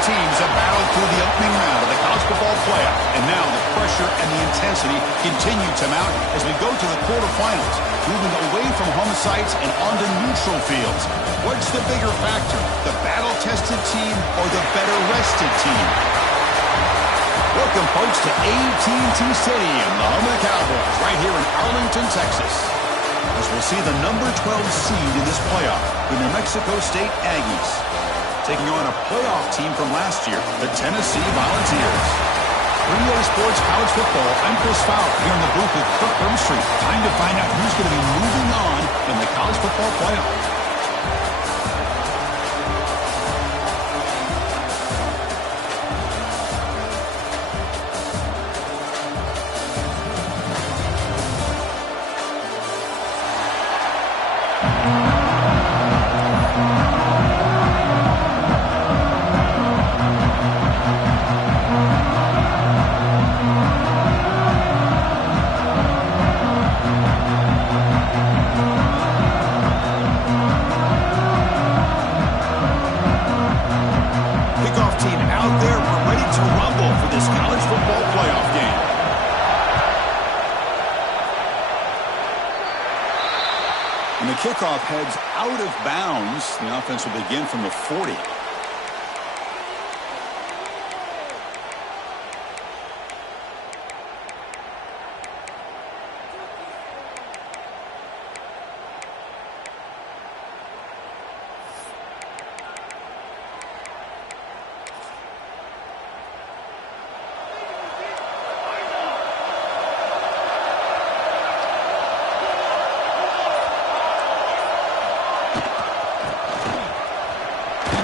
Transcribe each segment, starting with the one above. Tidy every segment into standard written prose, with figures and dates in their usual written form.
teams have battled through the opening round of the college football playoff, and now the pressure and the intensity continue to mount as we go to the quarterfinals, moving away from home sites and onto neutral fields. What's the bigger factor, the battle-tested team or the better-rested team? Welcome, folks, to AT&T Stadium, the home of the Cowboys, right here in Arlington, Texas, as we'll see the number 12 seed in this playoff, the New Mexico State Aggies, taking on a playoff team from last year, the Tennessee Volunteers. For EA Sports College Football, I'm Chris Fowler here in the booth with Kirk Street. Time to find out who's going to be moving on in the college football playoff. Kickoff heads out of bounds. The offense will begin from the 40.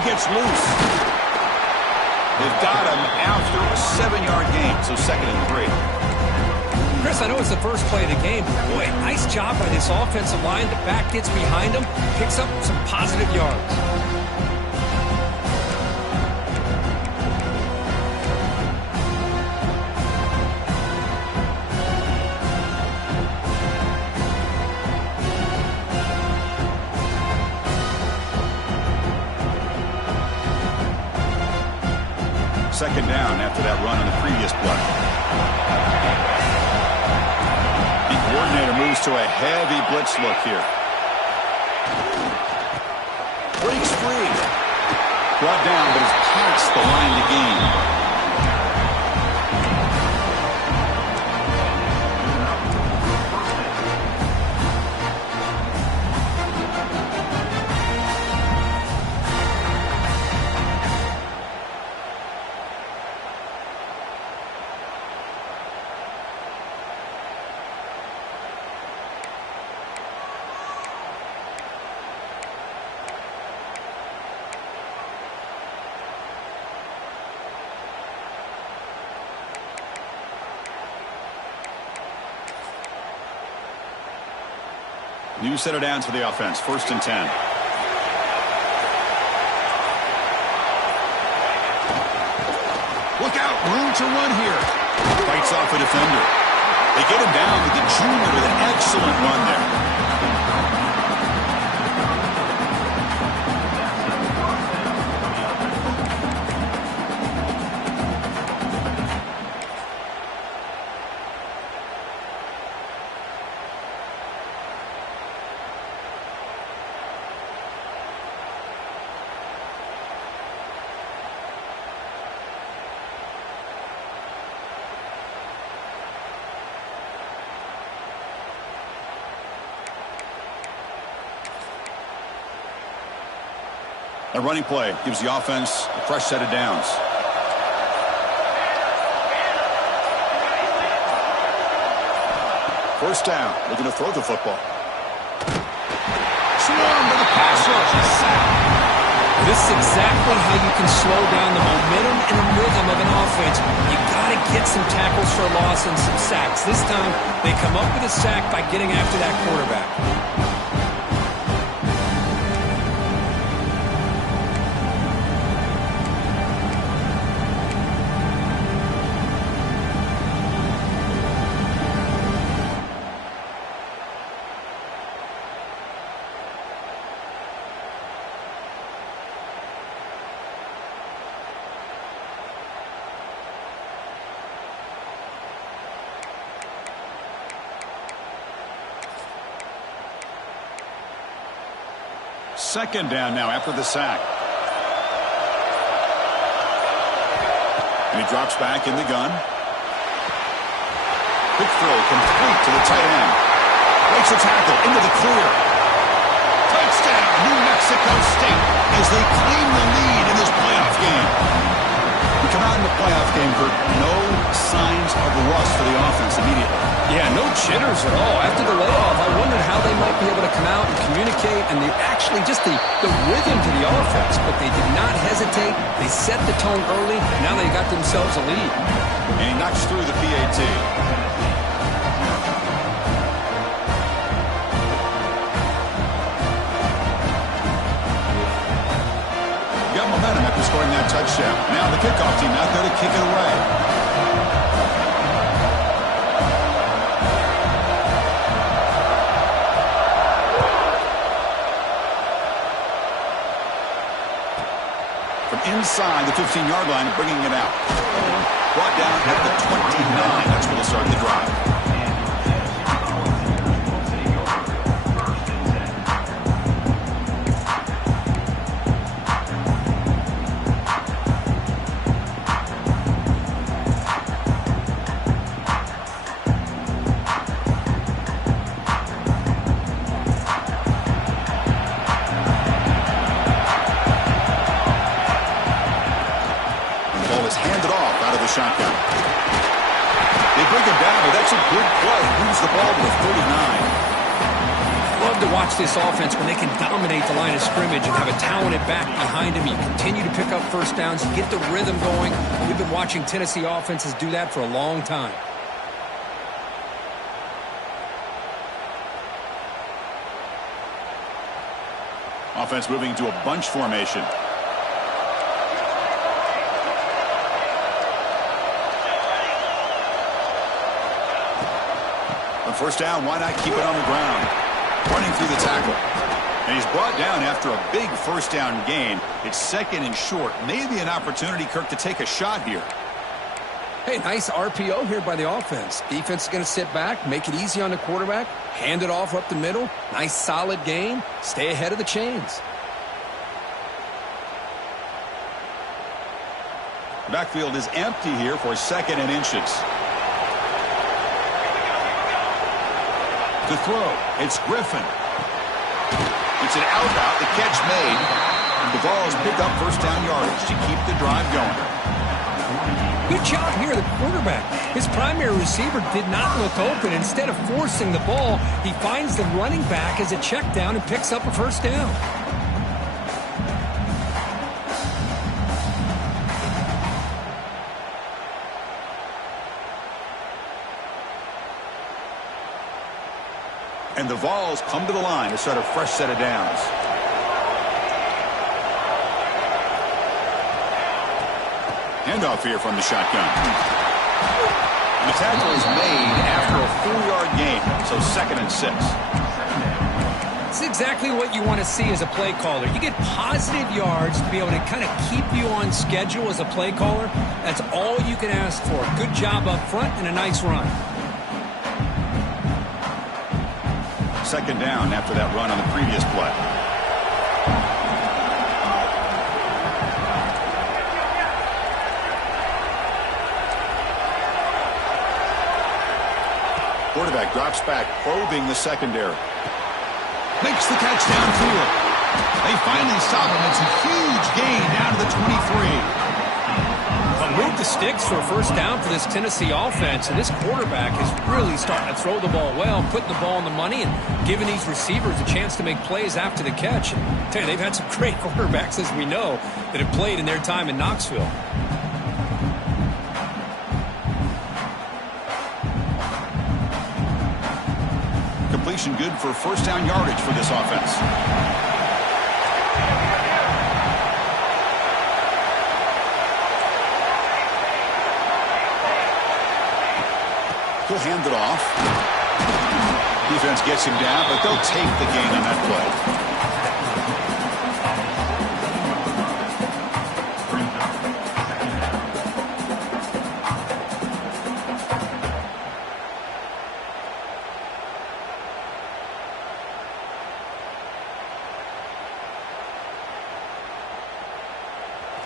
Gets loose. They've got him after a 7-yard gain, so 2nd and 3. Chris, I know it's the first play of the game. Boy, nice job by this offensive line. The back gets behind him, picks up some positive yards. Second down after that run on the previous play. The coordinator moves to a heavy blitz look here. Breaks free. Brought down, but is past the line to gain. New center downs for the offense. 1st and 10. Look out. Room to run here. Fights off a defender. They get him down with the junior with an excellent run there. A running play gives the offense a fresh set of downs. First down, looking to throw the football. Swarmed by the pass rush. This is exactly how you can slow down the momentum and the rhythm of an offense. You got to get some tackles for a loss and some sacks. This time, they come up with a sack by getting after that quarterback. second down now after the sack. And he drops back in the gun. Quick throw complete to the tight end. Breaks a tackle into the clear. Touchdown, New Mexico State, as they claim the lead in this playoff game. We come out in the playoff game for no signs of rust for the offense immediately. Yeah, no jitters at all. After the layoff, I wondered how they might be able to come out and communicate, and actually just the rhythm to the offense. But they did not hesitate. They set the tone early. Now they got themselves a lead. And he knocks through the PAT. Got momentum after scoring that touchdown. Now the kickoff team out there to kick it away. Inside the 15-yard line, bringing it out. Brought down at the 29. That's where they'll start the drive. Shotgun. They bring him down, but that's a good play. Moves the ball to the 39. Love to watch this offense when they can dominate the line of scrimmage and have a talented back behind him. You continue to pick up first downs, you get the rhythm going. We've been watching Tennessee offenses do that for a long time. Offense moving to a bunch formation. First down, why not keep it on the ground? Running through the tackle. And he's brought down after a big first down gain. It's second and short. Maybe an opportunity, Kirk, to take a shot here. Hey, nice RPO here by the offense. Defense is going to sit back, make it easy on the quarterback, hand it off up the middle. Nice solid gain. Stay ahead of the chains. Backfield is empty here for second and inches. To throw, it's Griffin. It's an out route, the catch made. The Vols pick up first down yardage to keep the drive going. Good job here, the quarterback. His primary receiver did not look open. Instead of forcing the ball, he finds the running back as a check down and picks up a first down. And the Vols come to the line to start a fresh set of downs. Handoff here from the shotgun. The tackle is made after a 4-yard gain, so second and 6. It's exactly what you want to see as a play caller. You get positive yards to be able to kind of keep you on schedule as a play caller. That's all you can ask for. Good job up front and a nice run. Second down after that run on the previous play. Quarterback drops back, probing the secondary. Makes the catch downfield. They finally stop him. It's a huge gain down to the 23. Move the sticks for a first down for this Tennessee offense, and this quarterback is really starting to throw the ball well, putting the ball on the money, and giving these receivers a chance to make plays after the catch. And I tell you, they've had some great quarterbacks, as we know, that have played in their time in Knoxville. Completion good for first down yardage for this offense. He'll hand it off. Defense gets him down, but they'll take the gain on that play.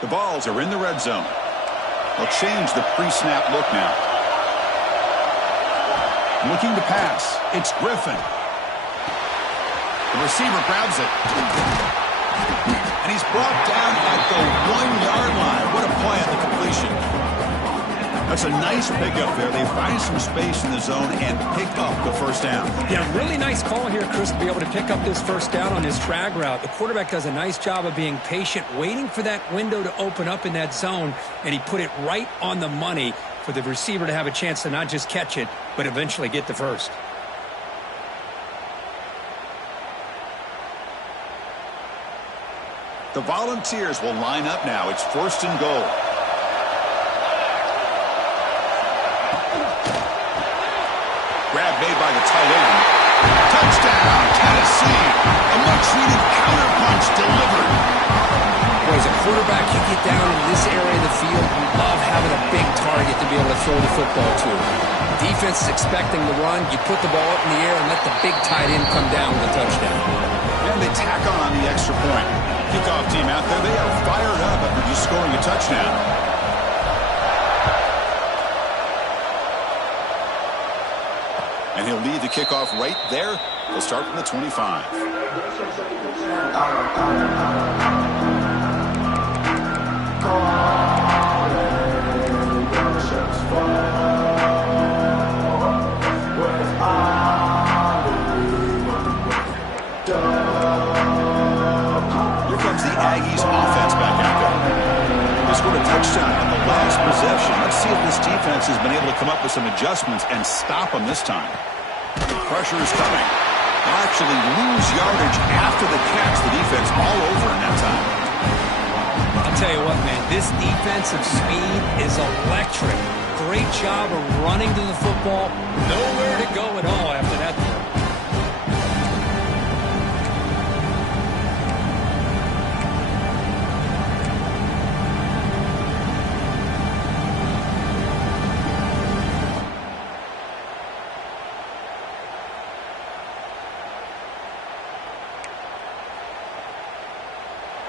The Vols are in the red zone. They'll change the pre-snap look now. Looking to pass. It's Griffin. The receiver grabs it. And he's brought down at the 1-yard line. What a play on the completion. That's a nice pickup there. They find some space in the zone and pick up the first down. Yeah, really nice call here, Chris, to be able to pick up this first down on this drag route. The quarterback does a nice job of being patient, waiting for that window to open up in that zone, and he put it right on the money for the receiver to have a chance to not just catch it, but eventually get the first. The Volunteers will line up now. It's 1st and goal. Grab made by the tight end. Touchdown, Tennessee. A much-needed counterpunch delivered. Boy, as a quarterback, you get down in this area of the field, you love having a big target to be able to throw the football to. Defense is expecting the run. You put the ball up in the air and let the big tight end come down with a touchdown. And they tack on the extra point. Kickoff team out there, they are fired up after just scoring a touchdown. And he'll lead the kickoff right there. They'll start from the 25. Here comes the Aggies offense back out there. They scored a touchdown on the last possession. Let's see if this defense has been able to come up with some adjustments and stop them this time. Pressure is coming. They'll actually lose yardage after the catch. The defense all over in that time. I'll tell you what, man, this defensive speed is electric. Great job of running to the football. Nowhere to go at all after that throw.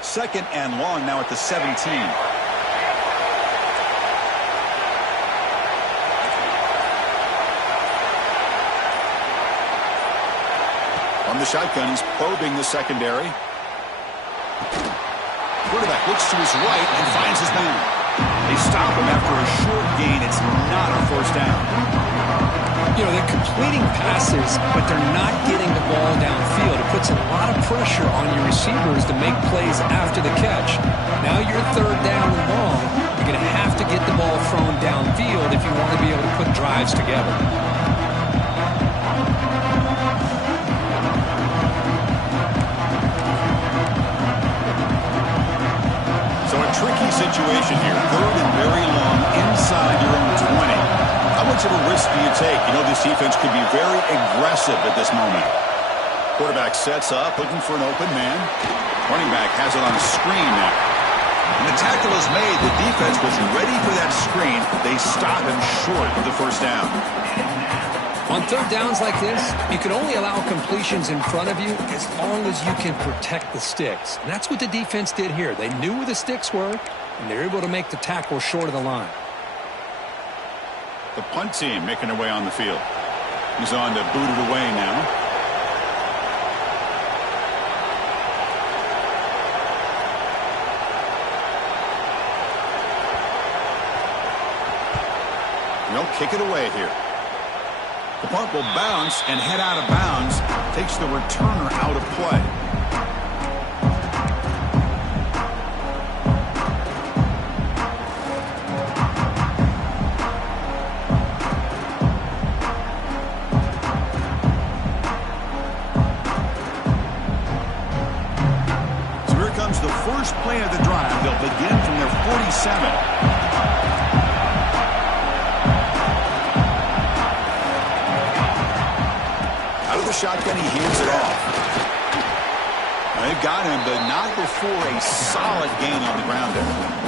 Second and long now at the 17. From the shotgun, he's probing the secondary. Quarterback looks to his right and finds his man. They stop him after a short gain. It's not a first down. You know, they're completing passes, but they're not getting the ball downfield. It puts a lot of pressure on your receivers to make plays after the catch. Now you're 3rd down and long. You're going to have to get the ball thrown downfield if you want to be able to put drives together. So a tricky situation here. 3rd and very long inside your own 20. How much of a risk do you take? You know, this defense could be very aggressive at this moment. Quarterback sets up, looking for an open man. Running back has it on a screen now. And the tackle is made. The defense was ready for that screen. They stop him short of the first down. On 3rd downs like this, you can only allow completions in front of you as long as you can protect the sticks. And that's what the defense did here. They knew where the sticks were, and they were able to make the tackle short of the line. The punt team making their way on the field. He's on to boot it away now. They'll kick it away here. The punt will bounce and head out of bounds. Takes the returner out of play. The first play of the drive. They'll begin from their 47. Out of the shotgun, he hands it off. They've got him, but not before a solid gain on the ground there.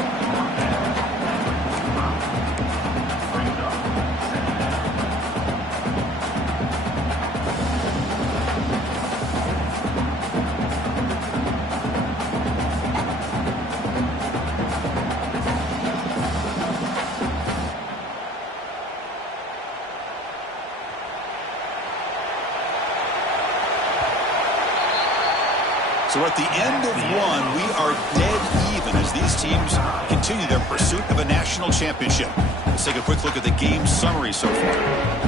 So at the end of one, we are dead even as these teams continue their pursuit of a national championship. Let's take a quick look at the game summary so far.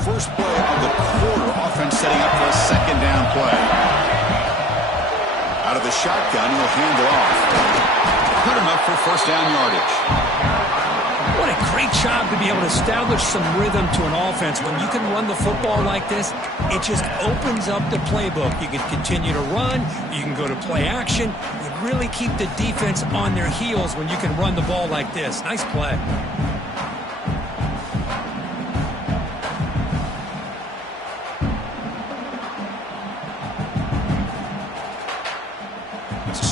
First play of the quarter, offense setting up for a second down play. Out of the shotgun, he'll hand it off. Good enough for first down yardage. What a great job to be able to establish some rhythm to an offense. When you can run the football like this, it just opens up the playbook. You can continue to run. You can go to play action. You really keep the defense on their heels when you can run the ball like this. Nice play.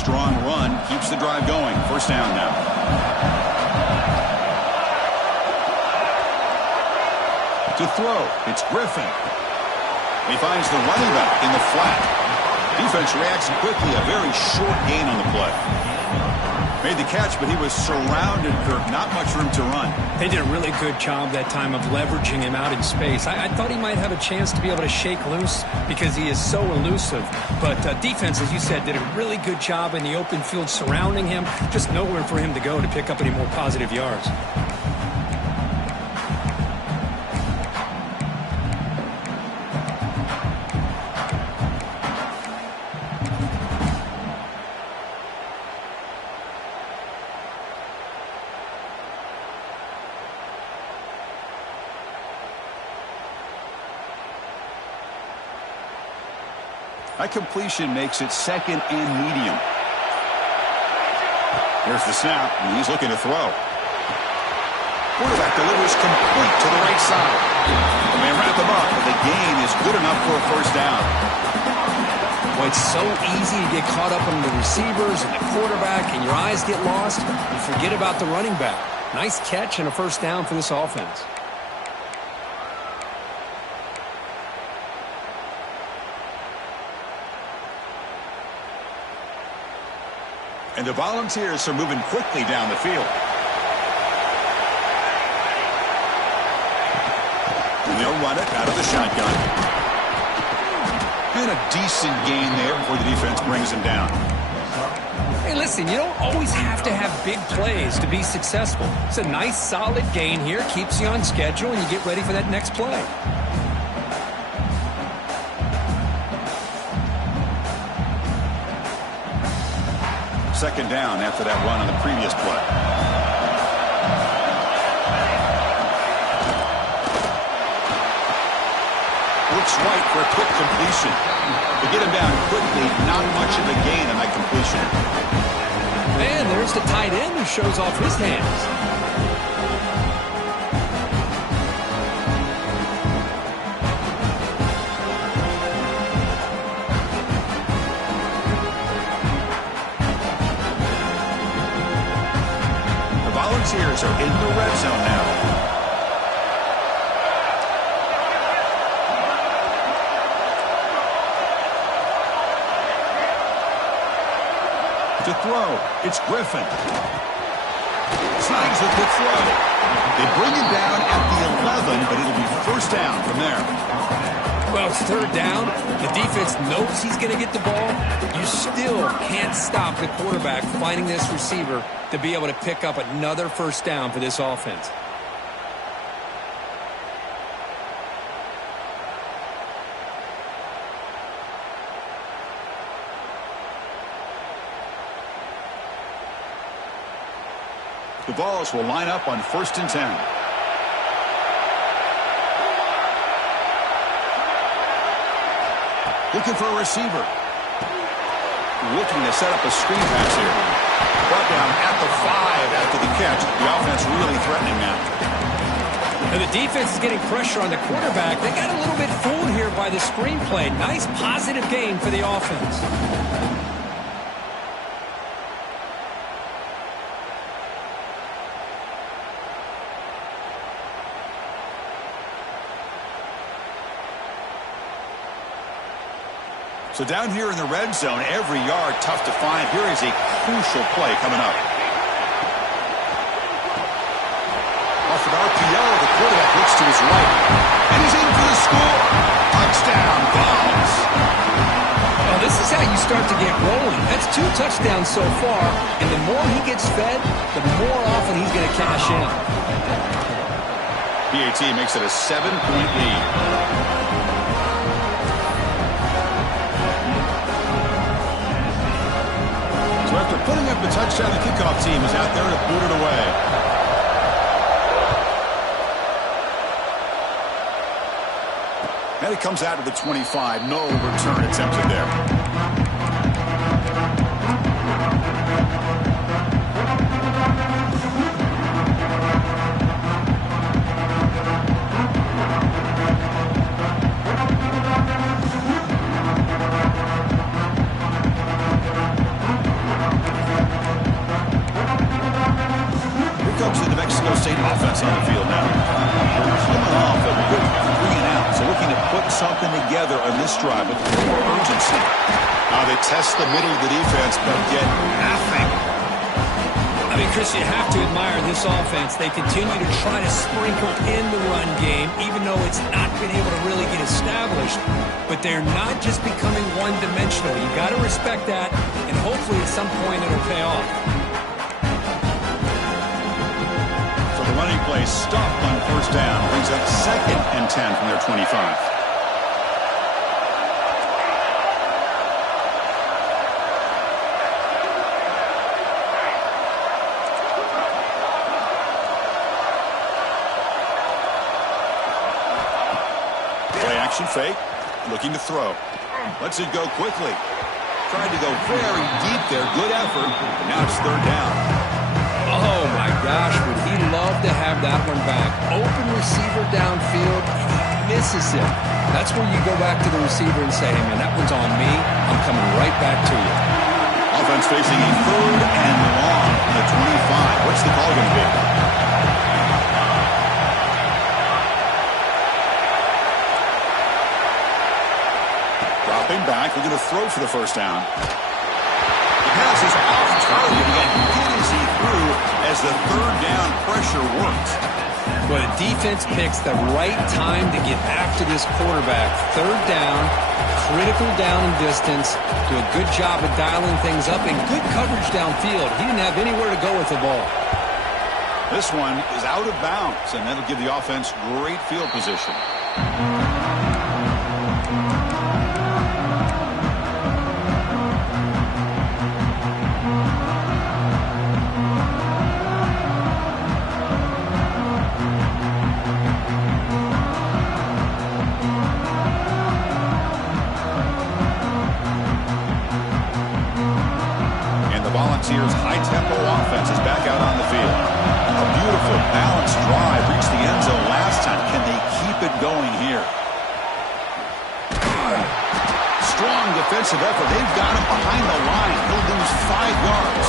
Strong run keeps the drive going. First down now. To throw, it's Griffin. He finds the running back in the flat. Defense reacts quickly. A very short gain on the play. Made the catch, but he was surrounded, Kirk. Not much room to run. They did a really good job that time of leveraging him out in space. I thought he might have a chance to be able to shake loose because he is so elusive. But defense, as you said, did a really good job in the open field surrounding him. Just nowhere for him to go to pick up any more positive yards. That completion makes it second and medium. Here's the snap, and he's looking to throw. Quarterback delivers complete to the right side. And they wrap him up, but the gain is good enough for a first down. Well, it's so easy to get caught up on the receivers and the quarterback, and your eyes get lost. You forget about the running back. Nice catch and a first down for this offense. And the Volunteers are moving quickly down the field. And they'll run it out of the shotgun. And a decent gain there before the defense brings him down. Hey, listen, you don't always have to have big plays to be successful. It's a nice, solid gain here. Keeps you on schedule, and you get ready for that next play. Second down after that run on the previous play. Looks right for a quick completion. To get him down quickly, not much of a gain on that completion. And there's the tight end who shows off his hands. Volunteers are in the red zone now. To throw, it's Griffin. Snags with the throw. They bring him down at the 11, but it'll be first down from there. Well, it's third down. The defense knows he's going to get the ball. You still can't stop the quarterback finding this receiver to be able to pick up another first down for this offense. The Vols will line up on 1st and 10. Looking for a receiver. Looking to set up a screen pass here. Brought down at the 5 after the catch. The offense really threatening now. And the defense is getting pressure on the quarterback. They got a little bit fooled here by the screenplay. Nice positive gain for the offense. So down here in the red zone, every yard tough to find. Here is a crucial play coming up. Off an RPO, the quarterback looks to his right. And he's in for the score. Touchdown, Vols. Well, this is how you start to get rolling. That's 2 touchdowns so far, and the more he gets fed, the more often he's going to cash in. PAT makes it a 7-point lead. So after putting up the touchdown, the kickoff team is out there to boot it away. And it comes out of the 25. No return attempted there. Here comes the New Mexico State offense on the field now. Coming off a good 3-and-out. So looking to put something together on this drive with more urgency. Now they test the middle of the defense, but get nothing. I mean, Chris, you have to admire this offense. They continue to try to sprinkle in the run game, even though it's not been able to really get established. But they're not just becoming one-dimensional. You got to respect that, and hopefully at some point it'll pay off. So the running play stopped on first down. Brings up 2nd and 10 from their 25. Fake, looking to throw. Lets it go quickly. Tried to go very deep there. Good effort. But now it's 3rd down. Oh, my gosh. Would he love to have that one back. Open receiver downfield. He misses it. That's where you go back to the receiver and say, hey, man, that one's on me. I'm coming right back to you. Offense facing a 3rd and long on the 25. What's the call going to be? Back. We're going to throw for the first down. The pass is off target again. Good as he threw as the 3rd down pressure worked. But the defense picks the right time to get after this quarterback. 3rd down, critical down and distance. Do a good job of dialing things up and good coverage downfield. He didn't have anywhere to go with the ball. This one is out of bounds, and that'll give the offense great field position. Volunteers' high-tempo offense is back out on the field. A beautiful, balanced drive reached the end zone last time. Can they keep it going here? Strong defensive effort. They've got him behind the line. He'll lose 5 yards.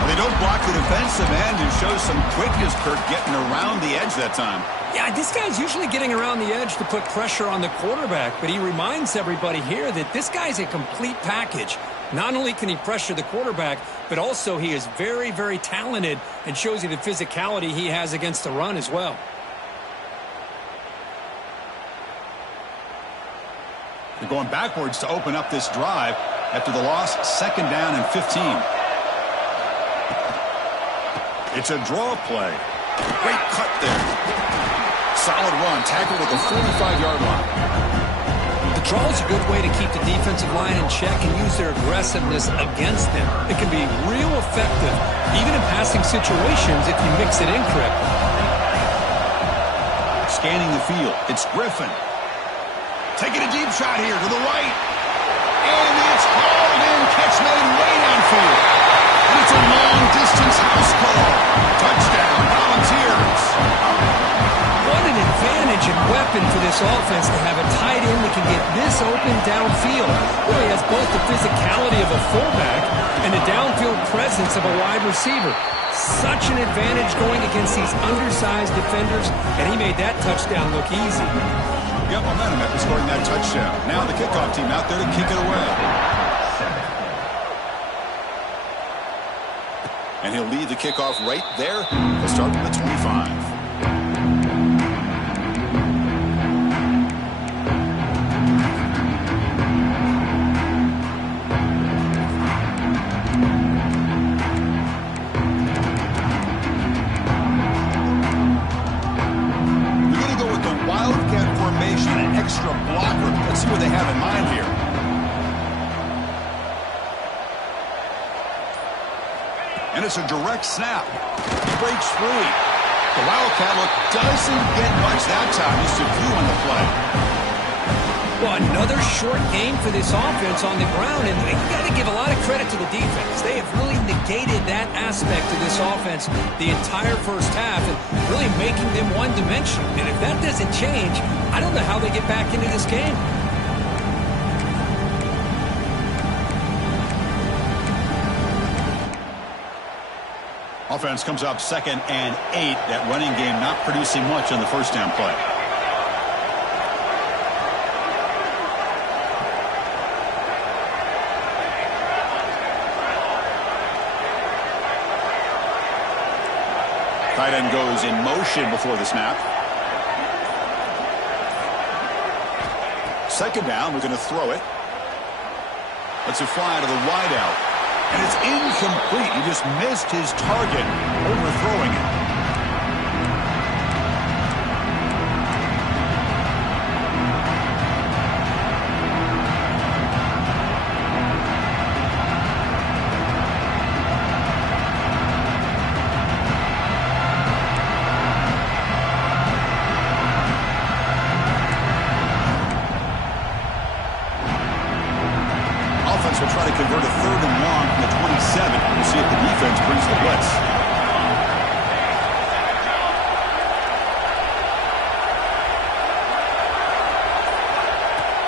Well, they don't block the defensive end and show some quickness, Kirk, getting around the edge that time. Yeah, this guy's usually getting around the edge to put pressure on the quarterback, but he reminds everybody here that this guy's a complete package. Not only can he pressure the quarterback, but also he is very, very talented and shows you the physicality he has against the run as well. They're going backwards to open up this drive after the loss, 2nd down and 15. It's a draw play. Great cut there. Solid run, tackled at the 45-yard line. The draw is a good way to keep the defensive line in check and use their aggressiveness against them. It can be real effective, even in passing situations if you mix it in correctly. Scanning the field, it's Griffin. Taking a deep shot here to the right. And it's hauled in, catch made way downfield. And it's a long-distance house call. Touchdown, Volunteers. What an advantage and weapon for this offense to have a tight end that can get this open downfield. Really has both the physicality of a fullback and the downfield presence of a wide receiver. Such an advantage going against these undersized defenders, and he made that touchdown look easy. Got momentum after scoring that touchdown. Now the kickoff team out there to kick it away. And he'll lead the kickoff right there. He'll start from the 25. Extra blocker. Let's see what they have in mind here. And it's a direct snap. He breaks free. The Wildcat look doesn't get much that time. Just a few on the play. Well, another short game for this offense on the ground, and you got to give a lot of credit to the defense. They have really negated that aspect of this offense the entire first half and really making them one-dimensional. And if that doesn't change, I don't know how they get back into this game. Offense comes up 2nd and 8. That running game not producing much on the first down play. Tight end goes in motion before the snap. Second down, we're going to throw it. Let's it fly to the wideout. And it's incomplete. He just missed his target, overthrowing it. Will try to convert a 3rd and long from the 27. We'll see if the defense brings the blitz.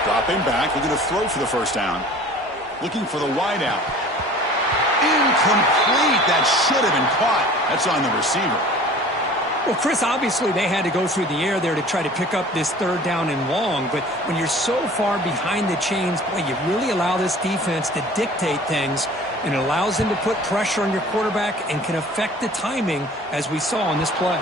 Dropping back, looking to throw for the first down. Looking for the wideout. Incomplete. That should have been caught. That's on the receiver. Well, Chris, obviously they had to go through the air there to try to pick up this 3rd down and long, but when you're so far behind the chains, boy, you really allow this defense to dictate things, and it allows them to put pressure on your quarterback and can affect the timing, as we saw in this play.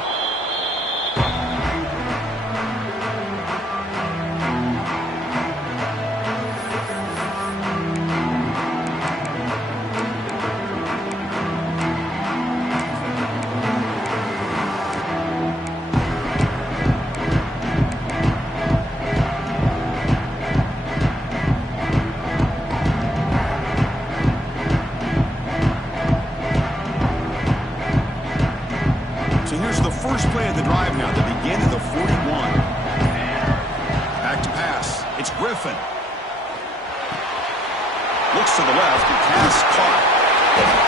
Looks to the left, pass caught.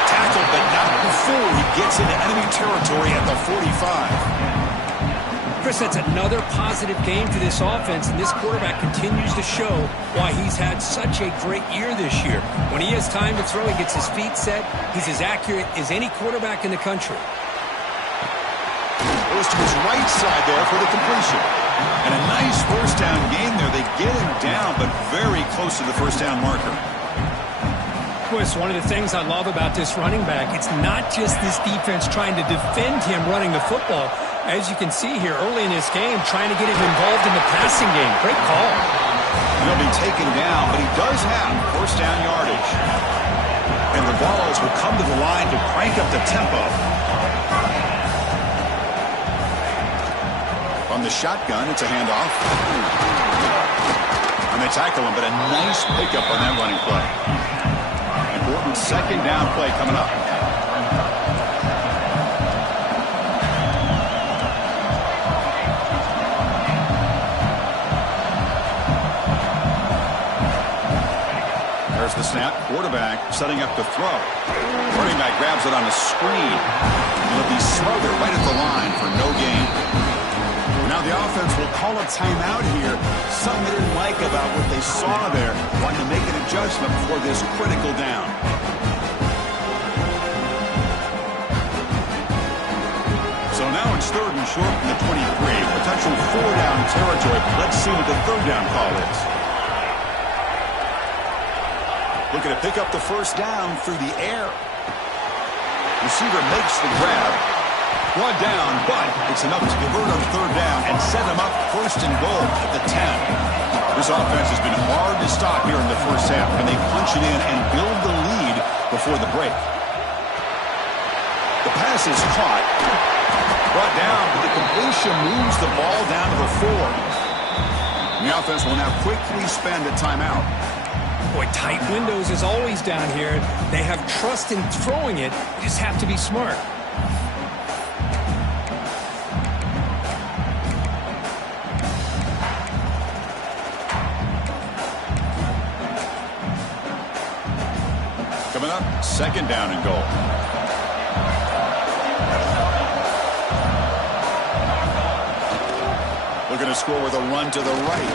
Tackled, but not before he gets into enemy territory at the 45. Chris, that's another positive game for this offense, and this quarterback continues to show why he's had such a great year this year. When he has time to throw, he gets his feet set. He's as accurate as any quarterback in the country. Goes to his right side there for the completion. And a nice first down game there. They get him down, but very close to the first down marker. Chris, one of the things I love about this running back, it's not just this defense trying to defend him running the football. As you can see here early in this game, trying to get him involved in the passing game. Great call. He'll be taken down, but he does have first down yardage. And the Vols will come to the line to crank up the tempo. From the shotgun, it's a handoff. And they tackle him, but a nice pickup on that running play. Important second down play coming up. There's the snap. Quarterback setting up to throw. Running back grabs it on a screen. It'll be smothered right at the line for no gain. Now the offense will call a timeout here. Something they didn't like about what they saw there. Wanting to make an adjustment for this critical down. So So now it's 3rd and short from the 23. Potential 4-down territory. Let's see what the 3rd down call is. Looking to pick up the 1st down through the air. Receiver makes the grab. Brought down, but it's enough to convert on 3rd down and set him up 1st and goal at the 10. This offense has been hard to stop here in the 1st half, and they punch it in and build the lead before the break. The pass is caught. Brought down, but the completion moves the ball down to the 4. And the offense will now quickly spend a timeout. Boy, tight windows is always down here. They have trust in throwing it. You just have to be smart. Coming up, 2nd down and goal. Looking to score with a run to the right.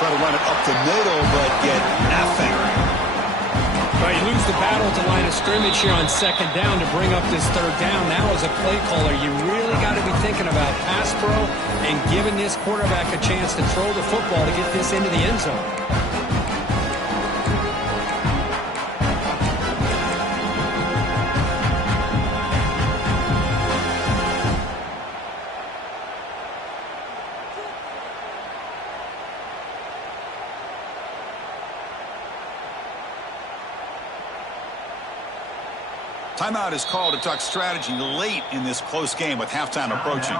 Try to run it up the middle, but get nothing. Well, you lose the battle at the line of scrimmage here on 2nd down to bring up this 3rd down. Now, as a play caller, you really got to be thinking about pass pro and giving this quarterback a chance to throw the football to get this into the end zone. Timeout is called to talk strategy late in this close game with halftime approaching.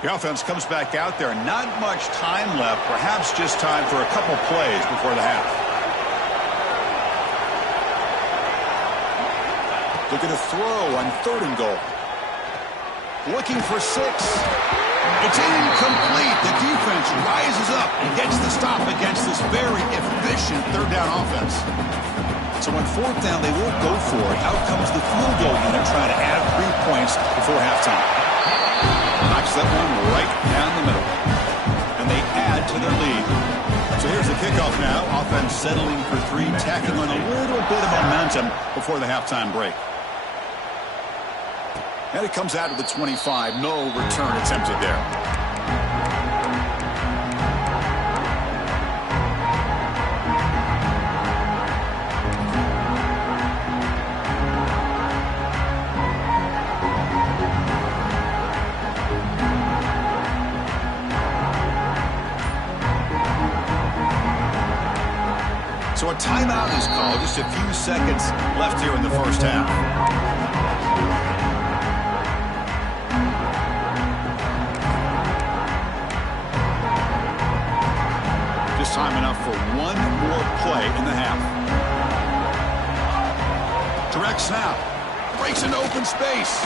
The offense comes back out there. Not much time left. Perhaps just time for a couple plays before the half. Looking to throw on 3rd and goal. Looking for 6. It's incomplete. The defense rises up and gets the stop against this very efficient 3rd down offense. So on 4th down, they won't go for it. Out comes the field goal unit trying to add 3 points before halftime. Knocks that one right down the middle. And they add to their lead. So here's the kickoff now. Offense settling for 3, tacking on a little bit of momentum before the halftime break. And it comes out to the 25. No return attempted there. So a timeout is called. Just a few seconds left here in the 1st half. Time enough for one more play in the half. Direct snap. Breaks into open space.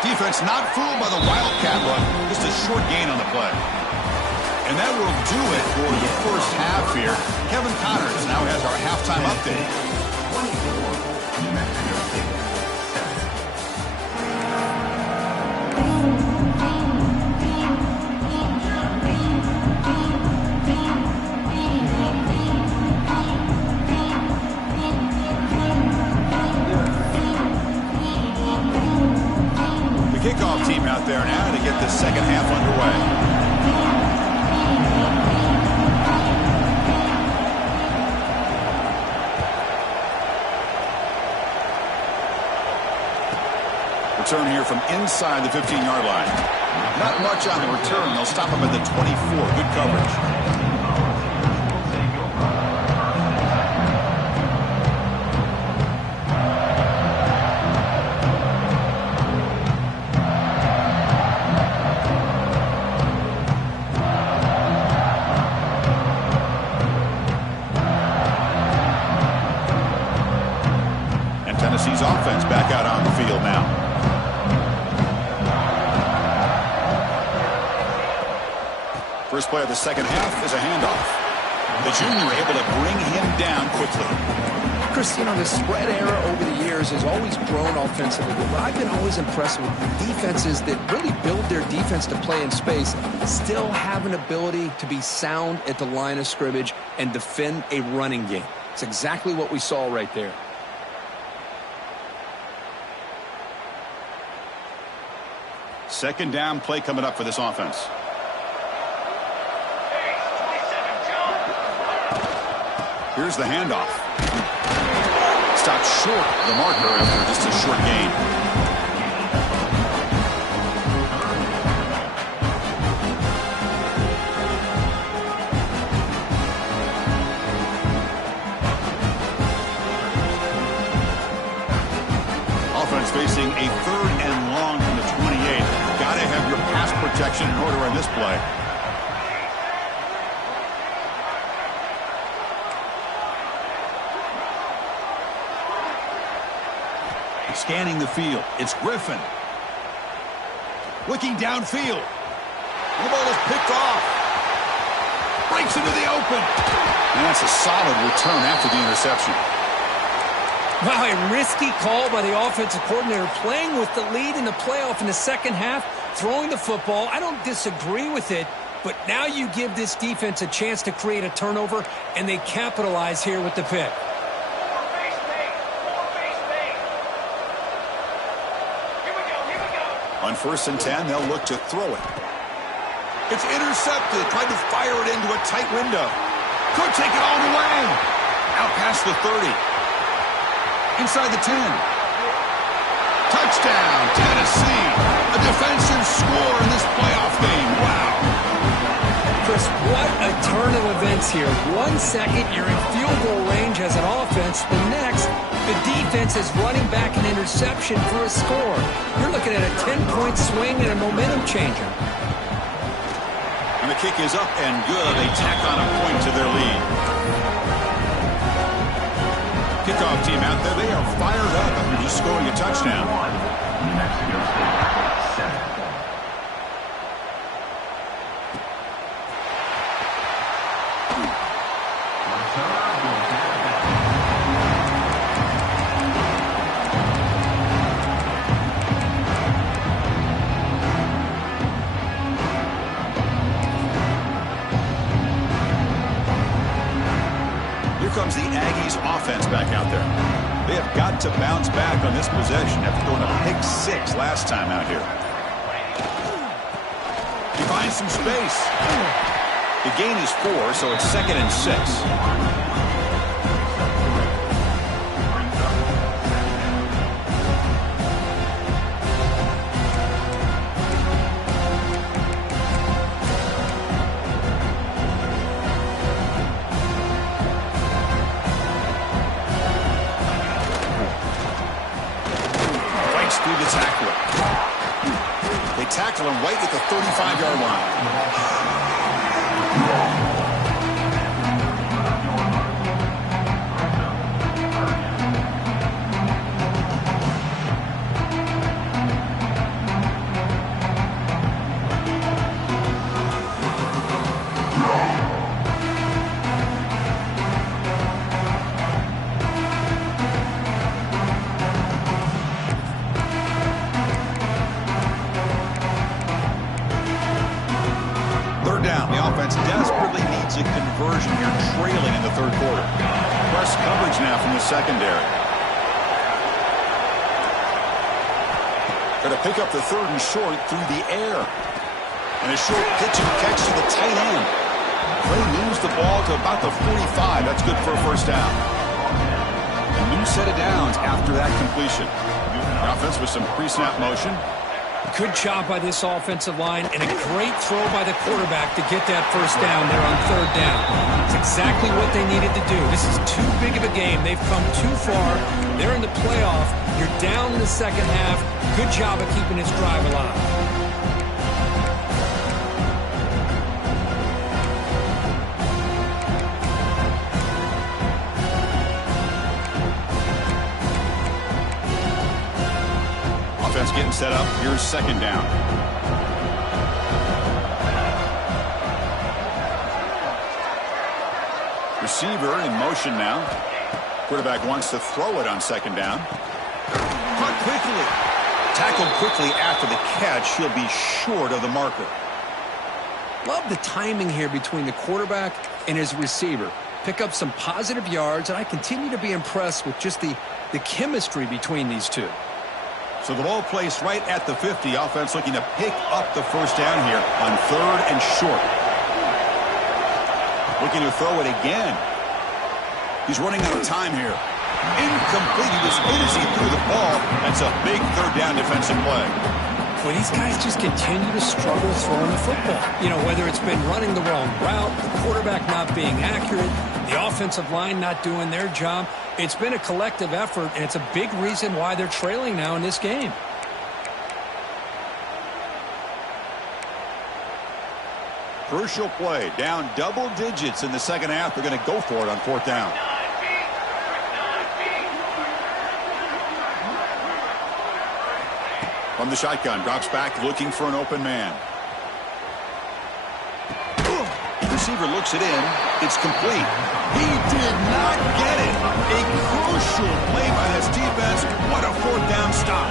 Defense not fooled by the Wildcat look. Just a short gain on the play. And that will do it for the 1st half here. Kevin Connors now has our halftime update. Kickoff team out there now to get the 2nd half underway. Return here from inside the 15-yard line. Not much on the return. They'll stop him at the 24. Good coverage. Tennessee's offense back out on the field now. First play of the 2nd half is a handoff. The junior able to bring him down quickly. Chris, you know, the spread era over the years has always grown offensively, but I've been always impressed with defenses that really build their defense to play in space, still have an ability to be sound at the line of scrimmage and defend a running game. It's exactly what we saw right there. Second down play coming up for this offense. Here's the handoff. Stopped short of the marker after just a short gain. Offense facing a 3rd and long from the 28. Got to have your pass protection in order in this play. Scanning the field. It's Griffin. Looking downfield. The ball is picked off. Breaks into the open. And that's a solid return after the interception. Wow, a risky call by the offensive coordinator, playing with the lead in the playoff in the second half, throwing the football. I don't disagree with it, but now you give this defense a chance to create a turnover, and they capitalize here with the pick. On 1st and 10, they'll look to throw it. It's intercepted. Tried to fire it into a tight window. Could take it all the way. Out past the 30. Inside the 10. Touchdown, Tennessee. A defensive score in this playoff game. Wow. Chris, what a turn of events here. 1 second, you're in field goal range as an offense. The next, the defense is running back an interception for a score. You're looking at a 10-point swing and a momentum changer. And the kick is up and good. They tack on a point to their lead. Kickoff team out there, they are fired up after just scoring a touchdown. Comes the Aggies offense back out there. They have got to bounce back on this possession after throwing a pick 6 last time out here. He finds some space. The gain is 4, so it's 2nd and 6. Tackle him right at the 35-yard line. Desperately needs a conversion here, trailing in the 3rd quarter. Press coverage now from the secondary. Got to pick up the 3rd and short through the air. And a short pitch and catch to the tight end. Clay moves the ball to about the 45. That's good for a 1st down. A new set of downs after that completion. The offense with some pre-snap motion. Good job by this offensive line, and a great throw by the quarterback to get that 1st down there on 3rd down. It's exactly what they needed to do. This is too big of a game. They've come too far. They're in the playoff. You're down in the second half. Good job of keeping this drive alive. Getting set up. Here's 2nd down. Receiver in motion now. Quarterback wants to throw it on second down. Caught quickly. Tackled quickly after the catch. He'll be short of the marker. Love the timing here between the quarterback and his receiver. Pick up some positive yards, and I continue to be impressed with just the chemistry between these two. So the ball placed right at the 50. Offense looking to pick up the first down here on 3rd and short. Looking to throw it again. He's running out of time here. Incomplete. He was in as he threw the ball. That's a big 3rd down defensive play. Well, these guys just continue to struggle throwing the football. You know, whether it's been running the wrong route, the quarterback not being accurate, the offensive line not doing their job. It's been a collective effort, and it's a big reason why they're trailing now in this game. Crucial play. Down double digits in the second half. They're going to go for it on 4th down. From the shotgun, drops back looking for an open man. Receiver looks it in. It's complete. He did not get it. A crucial play by this defense. What a 4th down stop.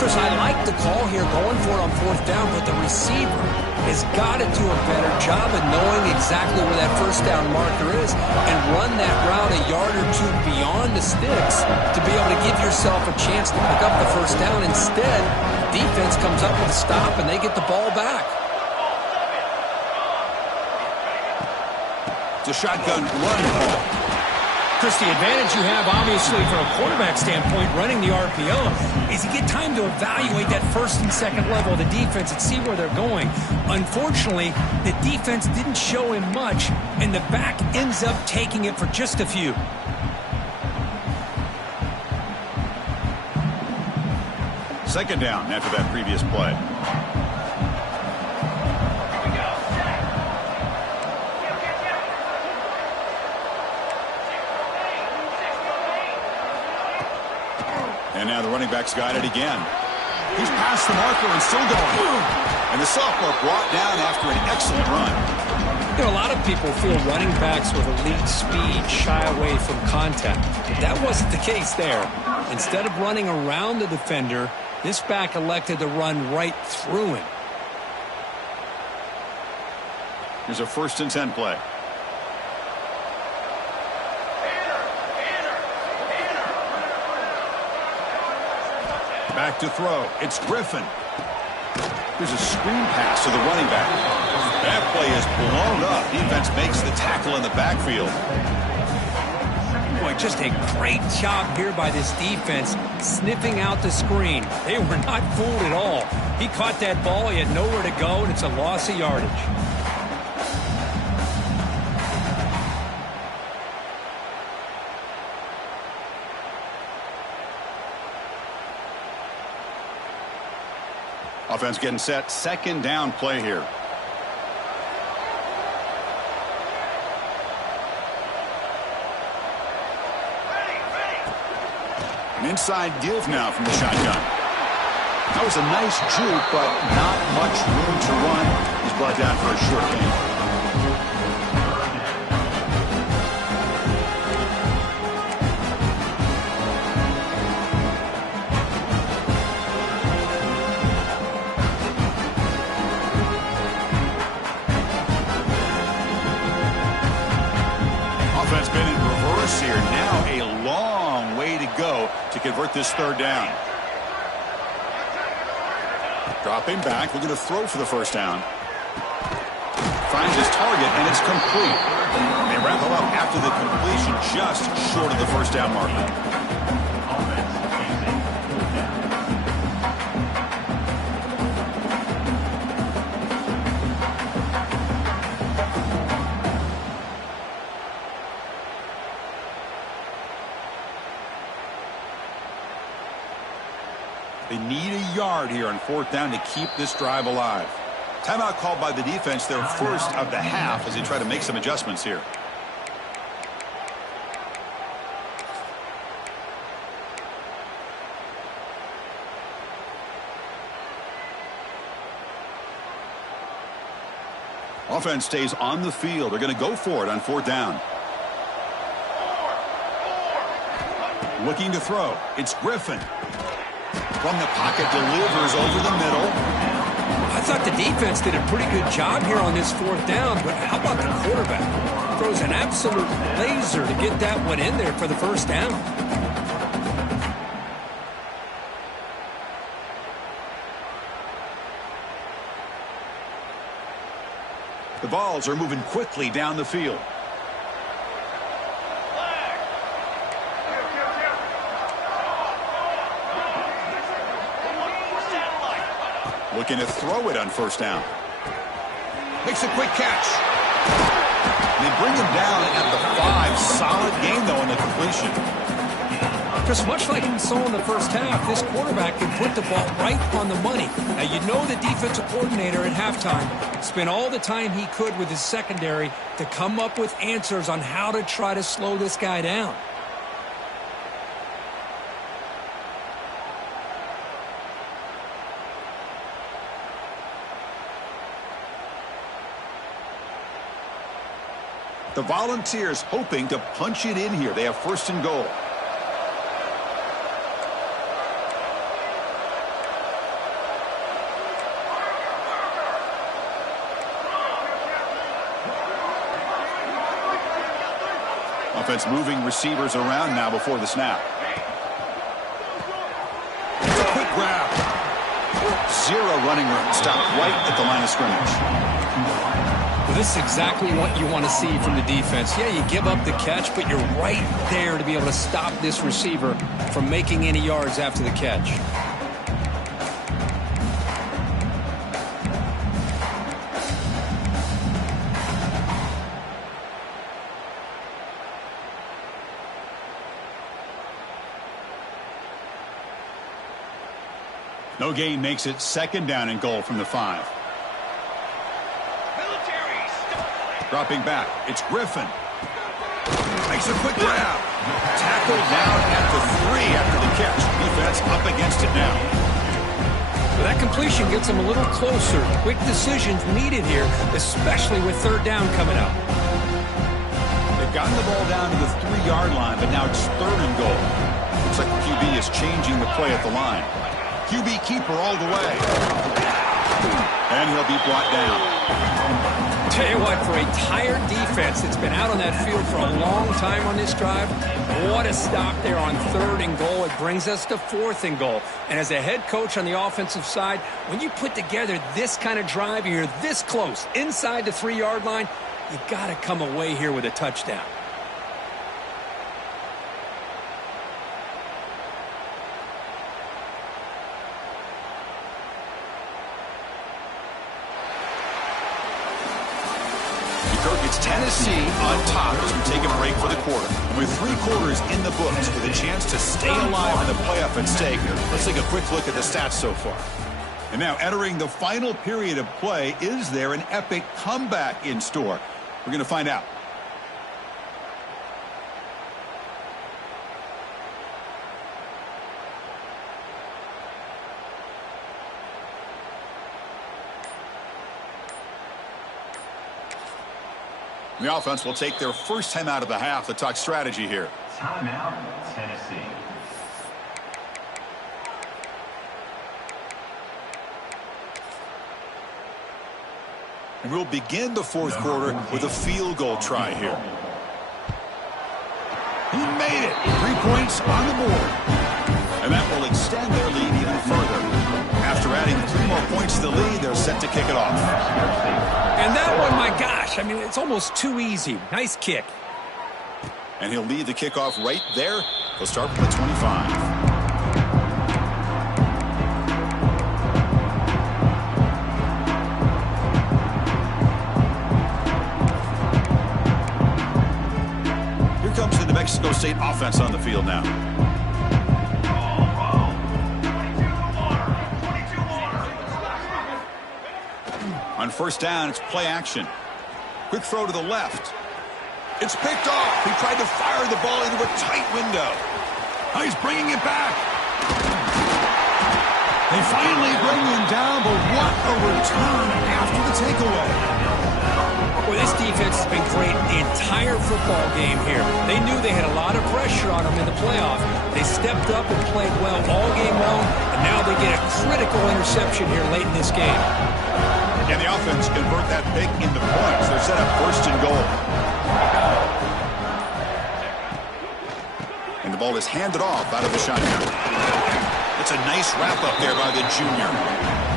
Chris, I like the call here going for it on 4th down, but the receiver has got to do a better job of knowing exactly where that first down marker is and run that route a yard or two beyond the sticks to be able to give yourself a chance to pick up the first down. Instead, defense comes up with a stop and they get the ball back. It's a shotgun run ball. Chris, the advantage you have, obviously, from a quarterback standpoint, running the RPO, is you get time to evaluate that first and second level of the defense and see where they're going. Unfortunately, the defense didn't show him much, and the back ends up taking it for just a few. Second down after that previous play. And now the running back's got it again. He's past the marker and still going. And the sophomore brought down after an excellent run. You know, a lot of people feel running backs with elite speed shy away from contact. But that wasn't the case there. Instead of running around the defender, this back elected to run right through him. Here's a 1st and 10 play. Back to throw. It's Griffin. There's a screen pass to the running back. That play is blown up. Defense makes the tackle in the backfield. Boy, just a great job here by this defense, sniffing out the screen. They were not fooled at all. He caught that ball. He had nowhere to go, and it's a loss of yardage. Offense getting set. Second down play here. An inside give now from the shotgun. That was a nice juke, but not much room to run. He's brought down for a short gain. Offense been in reverse here. Now a long way to go to convert this 3rd down. Dropping back, looking to throw for the first down. Finds his target, and it's complete. They wrap him up after the completion, just short of the first down marker. They need a yard here on 4th down to keep this drive alive. Timeout called by the defense, their first of the half, as they try to make some adjustments here. Offense stays on the field. They're going to go for it on 4th down. Looking to throw. It's Griffin. From the pocket, delivers over the middle. I thought the defense did a pretty good job here on this 4th down, but how about the quarterback? Throws an absolute laser to get that one in there for the 1st down. The balls are moving quickly down the field. Looking to throw it on 1st down. Makes a quick catch. They bring him down at the 5. Solid gain, though, in the completion. Just much like we saw in the 1st half, this quarterback can put the ball right on the money. Now, you know the defensive coordinator at halftime spent all the time he could with his secondary to come up with answers on how to try to slow this guy down. The Volunteers hoping to punch it in here. They have 1st and goal. Offense moving receivers around now before the snap. It's a quick grab. 0 running room. Stopped right at the line of scrimmage. Well, this is exactly what you want to see from the defense. Yeah, you give up the catch, but you're right there to be able to stop this receiver from making any yards after the catch. No gain makes it 2nd down and goal from the 5. Dropping back, it's Griffin. Makes a quick grab. Tackled down at the 3 after the catch. Defense up against it now. Well, that completion gets them a little closer. Quick decisions needed here, especially with 3rd down coming up. They've gotten the ball down to the 3-yard line, but now it's 3rd and goal. Looks like the QB is changing the play at the line. QB keeper all the way. And he'll be brought down. Tell you what, for a tired defense that's been out on that field for a long time on this drive, what a stop there on 3rd and goal. It brings us to 4th and goal. And as a head coach on the offensive side, when you put together this kind of drive, you're this close inside the 3-yard line, you got to come away here with a touchdown. It's Tennessee on top as we take a break for the quarter. And with 3 quarters in the books with a chance to stay alive in the playoff at stake, let's take a quick look at the stats so far. And now entering the final period of play, is there an epic comeback in store? We're going to find out. The offense will take their first time out of the half to talk strategy here. Timeout, Tennessee. And we'll begin the 4th quarter with a field goal try here. He made it. 3 points on the board. And that will extend their lead even further. After adding 3 more points to the lead, they're set to kick it off. And that one, my gosh, I mean, it's almost too easy. Nice kick. And he'll lead the kickoff right there. He'll start from the 25. Here comes the New Mexico State offense on the field now. On 1st down, it's play action. Quick throw to the left. It's picked off. He tried to fire the ball into a tight window. Now he's bringing it back. They finally bring him down, but what a return after the takeaway. Well, this defense has been great the entire football game here. They knew they had a lot of pressure on them in the playoff. They stepped up and played well all game long, and now they get a critical interception here late in this game. And the offense convert that pick into points. They're set up first and goal. And the ball is handed off out of the shotgun. It's a nice wrap-up there by the junior.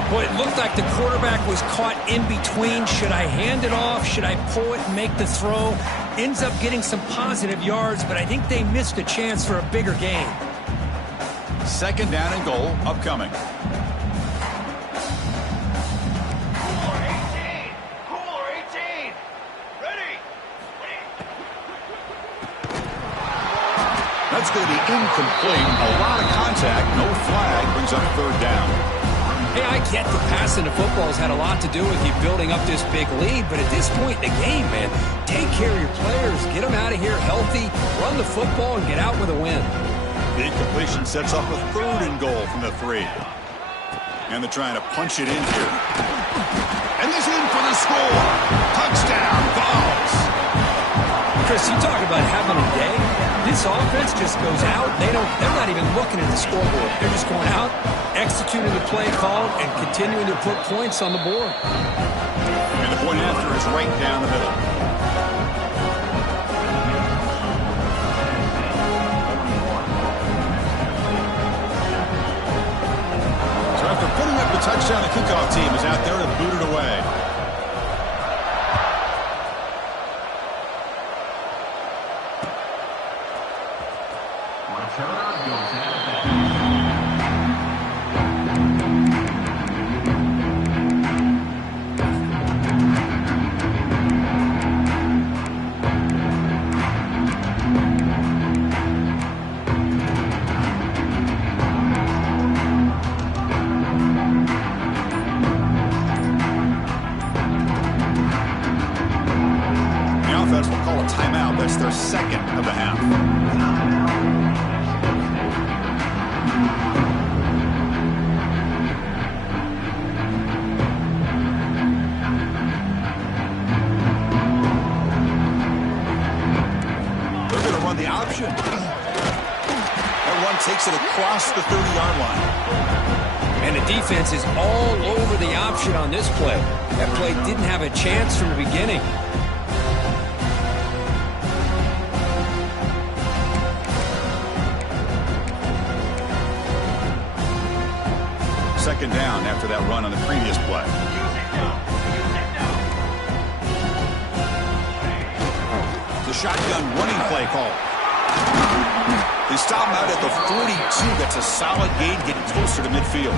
Boy, it looked like the quarterback was caught in between. Should I hand it off? Should I pull it and make the throw? Ends up getting some positive yards, but I think they missed a chance for a bigger gain. Second down and goal upcoming. Cooler 18. Ready. That's going to be incomplete. A lot of contact. No flag. Brings up third down. Hey, I get the passing the football has had a lot to do with you building up this big lead, but at this point in the game, man, take care of your players. Get them out of here healthy, run the football, and get out with a win. The incompletion sets up a third and goal from the 3. And they're trying to punch it in here. And he's in for the score. Touchdown, Vols. Chris, you talk about having a day. This offense just goes out. They're not even looking at the scoreboard. They're just going out, executing the play call, and continuing to put points on the board. And the point after is right down the middle. So after putting up the touchdown, the kickoff team is out there to boot it away. Their second of the half. They're going to run the option. That one takes it across the 30-yard line. And the defense is all over the option on this play. That play didn't have a chance from the beginning. Second down after that run on the previous play. The shotgun running play call. They stop him out at the 42. That's a solid gain, getting closer to midfield.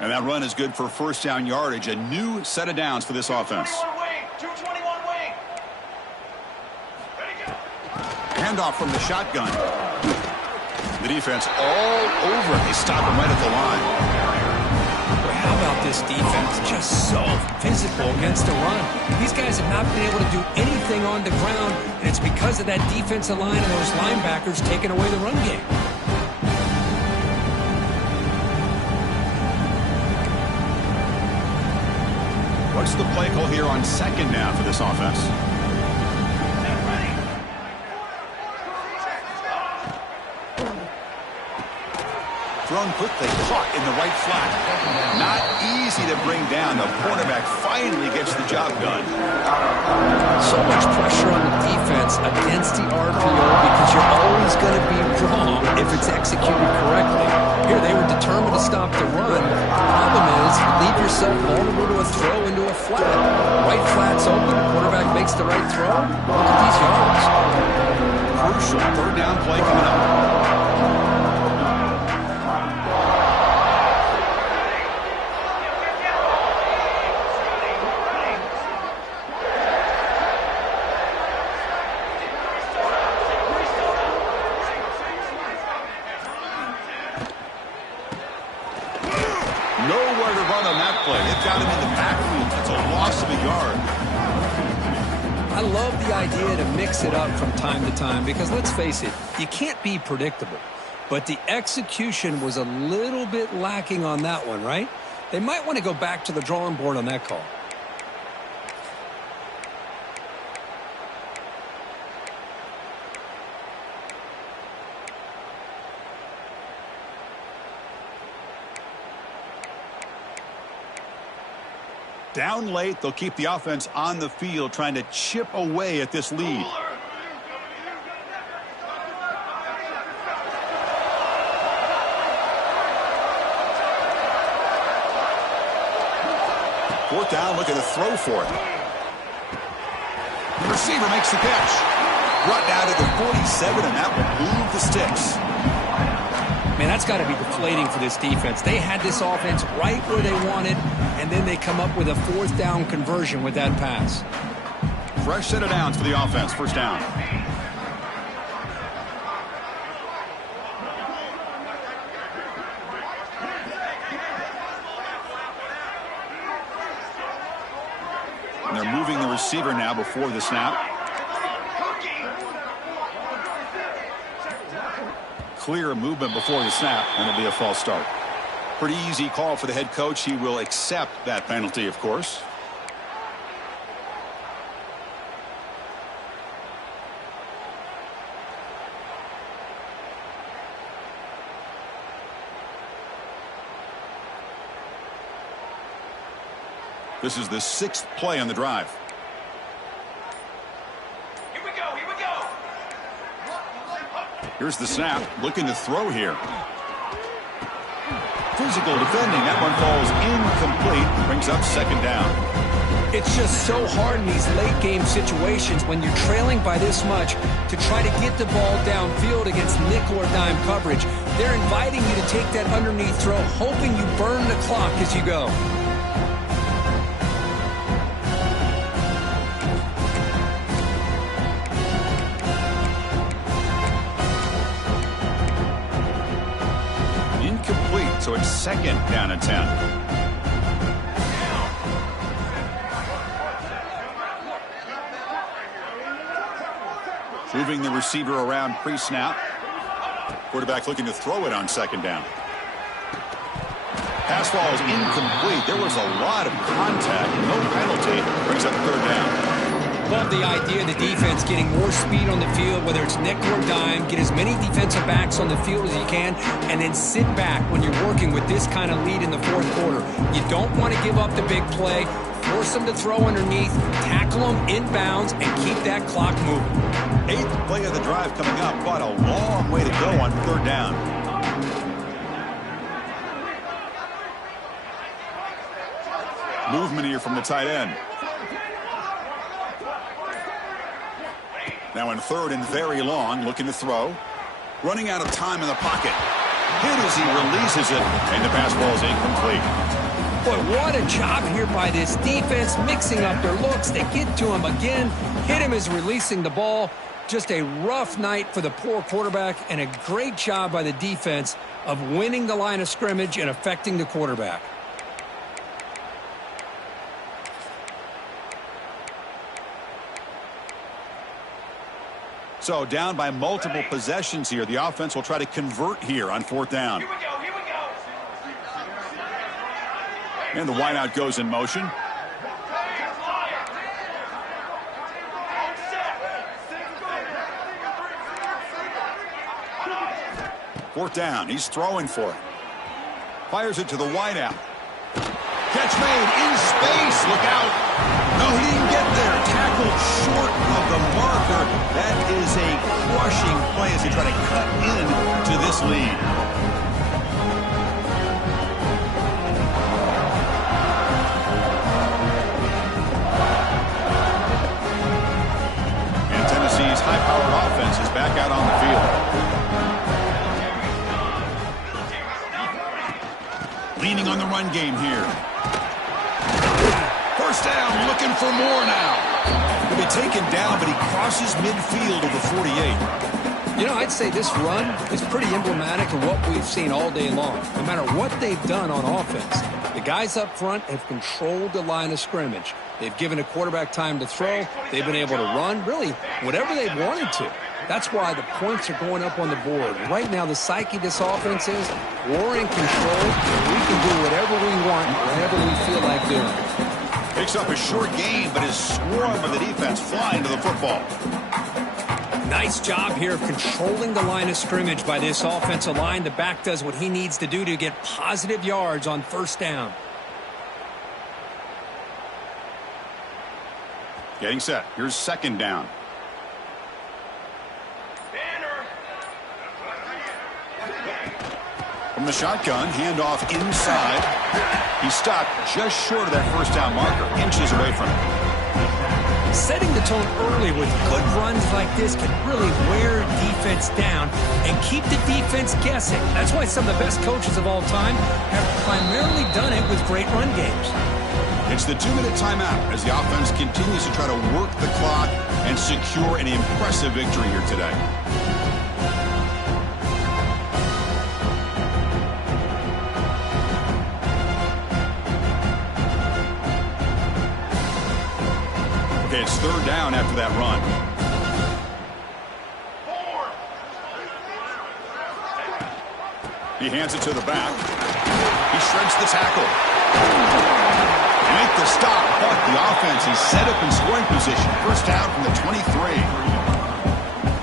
And that run is good for first down yardage. A new set of downs for this offense. 221 wing. Ready, go. Handoff from the shotgun. The defense all over it. They stop him right at the line. Boy, how about this defense? Just so physical against the run. These guys have not been able to do anything on the ground, and it's because of that defensive line and those linebackers taking away the run game. What's the play call here on second down for this offense? Thrown quickly, caught in the right flat. Not easy to bring down. The cornerback finally gets the job done. So much pressure on the defense against the RPO because you're always going to be wrong if it's executed correctly. Here, they were determined to stop the run. The problem is you leave yourself vulnerable to a throw into a flat. Right flat's open, the quarterback makes the right throw. Look at these yards. Crucial third down play coming up. got him in the backfield. That's a loss of a yard. I love the idea to mix it up from time to time because, let's face it, you can't be predictable. But the execution was a little bit lacking on that one, right? They might want to go back to the drawing board on that call. Down late, they'll keep the offense on the field trying to chip away at this lead. Fourth down, look at the throw for it. The receiver makes the catch. Brought down to the 47, and that will move the sticks. Man, that's got to be deflating for this defense. They had this offense right where they wanted, and then they come up with a fourth down conversion with that pass. Fresh set of downs for the offense. First down. And they're moving the receiver now before the snap. Clear movement before the snap, and it'll be a false start. Pretty easy call for the head coach. He will accept that penalty, of course. This is the 6th play on the drive. Here's the snap, looking to throw here. Physical defending, that one falls incomplete, brings up second down. It's just so hard in these late game situations when you're trailing by this much to try to get the ball downfield against nickel or dime coverage. They're inviting you to take that underneath throw, hoping you burn the clock as you go. So it's second down and 10. Moving the receiver around pre-snap. Quarterback looking to throw it on second down. Pass ball is incomplete. There was a lot of contact. No penalty. Brings up third down. Love the idea of the defense getting more speed on the field, whether it's nickel or dime. Get as many defensive backs on the field as you can, and then sit back when you're working with this kind of lead in the fourth quarter. You don't want to give up the big play. Force them to throw underneath, tackle them inbounds, and keep that clock moving. 8th play of the drive coming up, but a long way to go on third down. Movement here from the tight end. Now in third and very long, looking to throw. Running out of time in the pocket. Hit as he releases it, and the pass ball is incomplete. Boy, what a job here by this defense, mixing up their looks. They get to him again, hit him as releasing the ball. Just a rough night for the poor quarterback, and a great job by the defense of winning the line of scrimmage and affecting the quarterback. So down by multiple possessions here. The offense will try to convert here on fourth down. Here we go. And the wideout goes in motion. Fourth down. He's throwing for it. Fires it to the wideout. Catch made in space. Look out. No, he didn't get there. Tackled short of the marker. That is a crushing play as they try to cut into this lead. And Tennessee's high-powered offense is back out on the field. Leaning on the run game here. First down, looking for more now. He'll be taken down, but he crosses midfield of the 48. You know, I'd say this run is pretty emblematic of what we've seen all day long. No matter what they've done on offense, the guys up front have controlled the line of scrimmage. They've given a quarterback time to throw. They've been able to run, really, whatever they wanted to. That's why the points are going up on the board. Right now, the psyche of this offense is we're in control, and we can do whatever we want, whatever we feel like doing. Picks up a short gain, but is swarmed by the defense flying to the football. Nice job here of controlling the line of scrimmage by this offensive line. The back does what he needs to do to get positive yards on first down. Getting set. Here's second down. From the shotgun, handoff inside. He stopped just short of that first down marker, inches away from it. Setting the tone early with good runs like this can really wear defense down and keep the defense guessing. That's why some of the best coaches of all time have primarily done it with great run games. It's the 2-minute timeout as the offense continues to try to work the clock and secure an impressive victory here today. Okay, it's third down after that run. He hands it to the back. He shreds the tackle. Make the stop, but the offense is set up in scoring position. First down from the 23.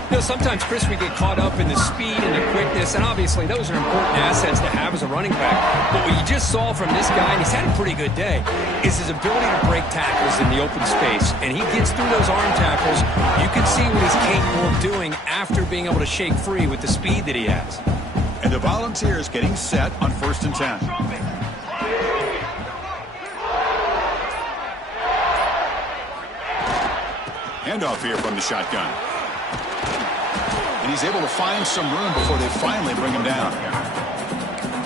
You know, sometimes, Chris, we get caught up in the speed and the quickness, and obviously those are important assets to have as a running back. But what you just saw from this guy, and he's had a pretty good day, is his ability to break tackles in the open space. And he gets through those arm tackles. You can see what he's capable of doing after being able to shake free with the speed that he has. And the Volunteers getting set on 1st and 10. Handoff here from the shotgun. And he's able to find some room before they finally bring him down.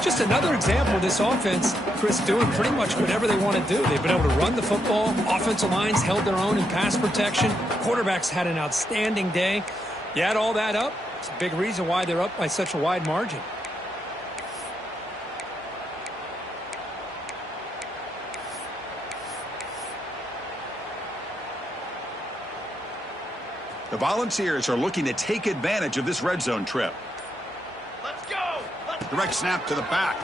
Just another example of this offense, Chris, doing pretty much whatever they want to do. They've been able to run the football. Offensive lines held their own in pass protection. Quarterbacks had an outstanding day. You add all that up, it's a big reason why they're up by such a wide margin. The Volunteers are looking to take advantage of this red zone trip. Let's go! Direct snap to the back.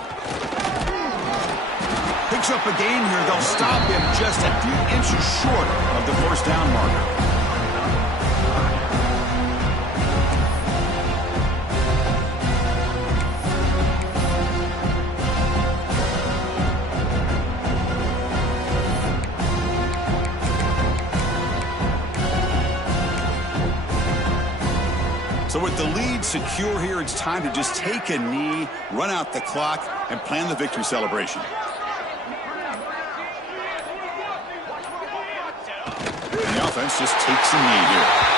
Picks up a gain here. They'll stop him just a few inches short of the first down marker. So with the lead secure here, it's time to just take a knee, run out the clock, and plan the victory celebration. And the offense just takes a knee here.